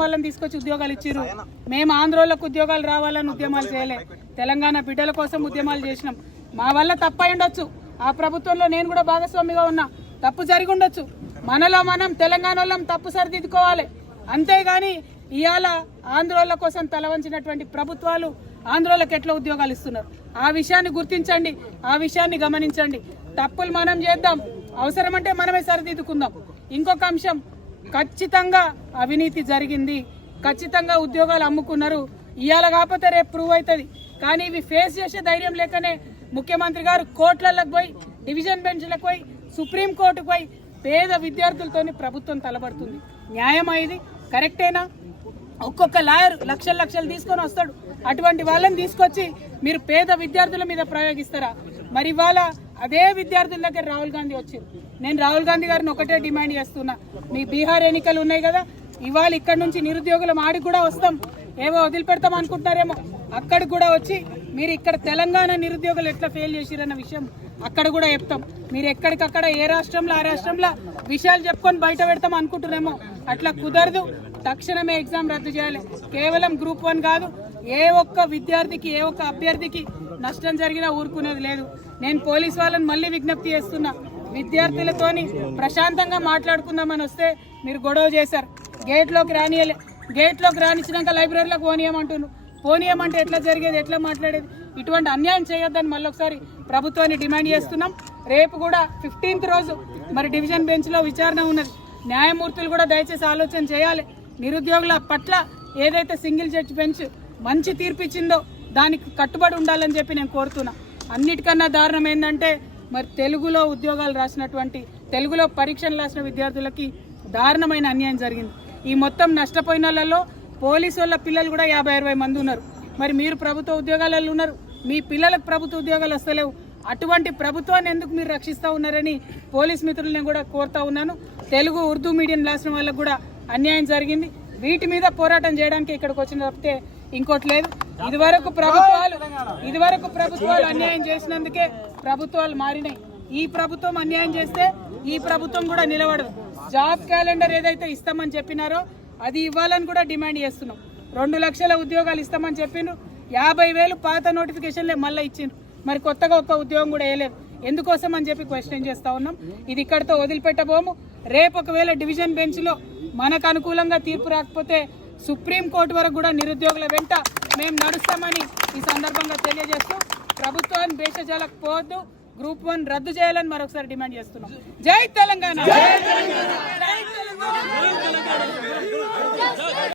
వాళ్ళని తీసుకొచ్చి ఉద్యోగాలు ఇచ్చిర్రు. మేము ఆంధ్రోళ్ళకు ఉద్యోగాలు రావాలని ఉద్యమాలు చేయలే. తెలంగాణ బిడ్డల కోసం ఉద్యమాలు చేసినాం. మా వల్ల తప్పై ఉండొచ్చు. ఆ ప్రభుత్వంలో నేను కూడా భాగస్వామిగా ఉన్నా. తప్పు జరిగి ఉండొచ్చు. మనలో మనం తెలంగాణ వాళ్ళం తప్పు సరిదిద్దుకోవాలి. అంతేగాని ఇవాళ ఆంధ్రోళ్ళ కోసం తలవంచినటువంటి ప్రభుత్వాలు ఆంధ్రోళ్ళకి ఎట్లా ఉద్యోగాలు ఇస్తున్నారు? ఆ విషయాన్ని గుర్తించండి. ఆ విషయాన్ని గమనించండి. తప్పులు మనం చేద్దాం. అవసరమంటే మనమే సరిదిద్దుకుందాం. ఇంకొక అంశం. ఖచ్చితంగా అవినీతి జరిగింది. ఖచ్చితంగా ఉద్యోగాలు అమ్ముకున్నారు. ఇవాళ కాకపోతే రేపు ప్రూవ్ అవుతుంది. కానీ ఇవి ఫేస్ చేసే ధైర్యం లేకనే ముఖ్యమంత్రి గారు కోర్టులకు పోయి డివిజన్ బెంచ్లకు పోయి సుప్రీం కోర్టుకు పోయి పేద విద్యార్థులతోని ప్రభుత్వం తలబడుతుంది. న్యాయం అయింది కరెక్టేనా? ఒక్కొక్క లాయర్ లక్షలు లక్షలు తీసుకొని వస్తాడు. అటువంటి వాళ్ళని తీసుకొచ్చి మీరు పేద విద్యార్థుల మీద ప్రయోగిస్తారా? మరి ఇవాళ అదే విద్యార్థుల దగ్గర రాహుల్ గాంధీ వచ్చింది. నేను రాహుల్ గాంధీ గారిని ఒకటే డిమాండ్ చేస్తున్నా. మీ బీహార్ ఎన్నికలు ఉన్నాయి కదా ఇవాళ ఇక్కడ నుంచి నిరుద్యోగుల మాడికి కూడా వస్తాం. ఏవో వదిలిపెడతాం అనుకుంటున్నారేమో అక్కడికి కూడా వచ్చి మీరు ఇక్కడ తెలంగాణ నిరుద్యోగులు ఎట్లా ఫెయిల్ చేసిరన్న విషయం అక్కడ కూడా చెప్తాం. మీరు ఎక్కడికక్కడ ఏ రాష్ట్రంలో ఆ రాష్ట్రంలో విషయాలు చెప్పుకొని బయట పెడతాం అనుకుంటున్నామో అట్లా కుదరదు. తక్షణమే ఎగ్జామ్ రద్దు చేయాలి. కేవలం గ్రూప్ వన్ కాదు ఏ ఒక్క విద్యార్థికి ఏ ఒక్క అభ్యర్థికి నష్టం జరిగినా ఊరుకునేది లేదు. నేను పోలీస్ వాళ్ళని మళ్ళీ విజ్ఞప్తి చేస్తున్నా. విద్యార్థులతోని ప్రశాంతంగా మాట్లాడుకుందామని వస్తే మీరు గొడవ చేశారు. గేట్లోకి రానియలే గేట్లోకి రానిచ్చినాక లైబ్రరీలోకి పోనీయమంటున్నారు. పోనీయమంటే ఎట్లా జరిగేది ఎట్లా మాట్లాడేది? ఇటువంటి అన్యాయం చేయొద్దని మళ్ళీ ఒకసారి ప్రభుత్వాన్ని డిమాండ్ చేస్తున్నాం. రేపు కూడా ఫిఫ్టీన్త్ రోజు మరి డివిజన్ బెంచ్లో విచారణ ఉన్నది. న్యాయమూర్తులు కూడా దయచేసి ఆలోచన చేయాలి. నిరుద్యోగుల పట్ల ఏదైతే సింగిల్ జడ్జి బెంచ్ మంచి తీర్పు ఇచ్చిందో దానికి కట్టుబడి ఉండాలని చెప్పి నేను కోరుతున్నా. అన్నిటికన్నా దారుణం ఏంటంటే మరి తెలుగులో ఉద్యోగాలు రాసినటువంటి తెలుగులో పరీక్షలు రాసిన విద్యార్థులకి దారుణమైన అన్యాయం జరిగింది. ఈ మొత్తం నష్టపోయిన వాళ్ళలో పోలీసు వాళ్ళ పిల్లలు కూడా యాభై అరవై మంది ఉన్నారు. మరి మీరు ప్రభుత్వ ఉద్యోగాలలో ఉన్నారు. మీ పిల్లలకు ప్రభుత్వ ఉద్యోగాలు వస్తలేవు. అటువంటి ప్రభుత్వాన్ని ఎందుకు మీరు రక్షిస్తూ ఉన్నారని పోలీస్ మిత్రుల్ని కూడా కోరుతా ఉన్నాను. తెలుగు ఉర్దూ మీడియం రాసిన వాళ్ళకు కూడా అన్యాయం జరిగింది. వీటి మీద పోరాటం చేయడానికి ఇక్కడికి వచ్చిన తప్పితే ఇంకోటి లేదు. ఇదివరకు ప్రభుత్వాలు ఇదివరకు ప్రభుత్వాలు అన్యాయం చేసినందుకే ప్రభుత్వాలు మారినాయి. ఈ ప్రభుత్వం అన్యాయం చేస్తే ఈ ప్రభుత్వం కూడా నిలబడదు. జాబ్ క్యాలెండర్ ఏదైతే ఇస్తామని చెప్పినారో అది ఇవ్వాలని కూడా డిమాండ్ చేస్తున్నాం. రెండు లక్షల ఉద్యోగాలు ఇస్తామని చెప్పిండ్రు. యాభై వేలు పాత నోటిఫికేషన్లే మళ్ళీ ఇచ్చిండ్రు. మరి కొత్తగా ఒక్క ఉద్యోగం కూడా వేయలేదు. ఎందుకోసం అని చెప్పి క్వశ్చన్ చేస్తా ఉన్నాం. ఇది ఇక్కడితో వదిలిపెట్టబోము. రేపు ఒకవేళ డివిజన్ బెంచ్లో మనకు అనుకూలంగా తీర్పు రాకపోతే సుప్రీం కోర్టు వరకు కూడా నిరుద్యోగుల వెంట మేము నడుస్తామని ఈ సందర్భంగా తెలియజేస్తూ ప్రభుత్వాన్ని భేషజాలకు పోవద్దు. గ్రూప్ వన్ రద్దు చేయాలని మరొకసారి డిమాండ్ చేస్తున్నాం. జై తెలంగాణ!